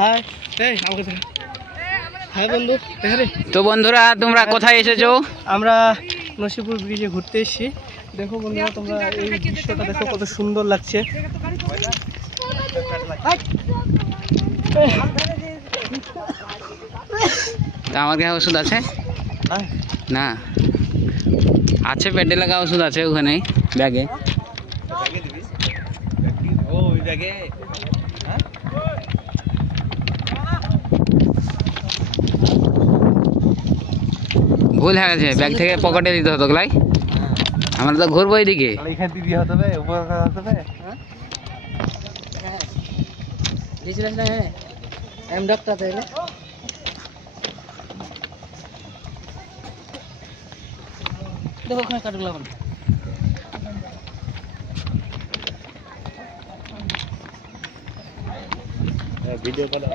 High এই আমাকে দেখা। হাই বন্ধু দেখা রে। তো বন্ধুরা তোমরা কোথায় এসেছো? আমরা নসিপুর ব্রিজে ঘুরতে এসেছি। দেখো বন্ধুরা তোমরা এই দৃশ্যটা দেখো কত সুন্দর লাগছে। তা আমার কাছে ওষুধ আছে না? আছে পেটে লাগা ওষুধ আছে ওখানে ব্যাগে। ভুল হয়ে গেছে, ব্যাগ থেকে পকেটে দিতে হতো লাই। আমরা তো ঘুরবো এইদিকে। দেখো ওখানে কাঠগুলো ভিডিও করা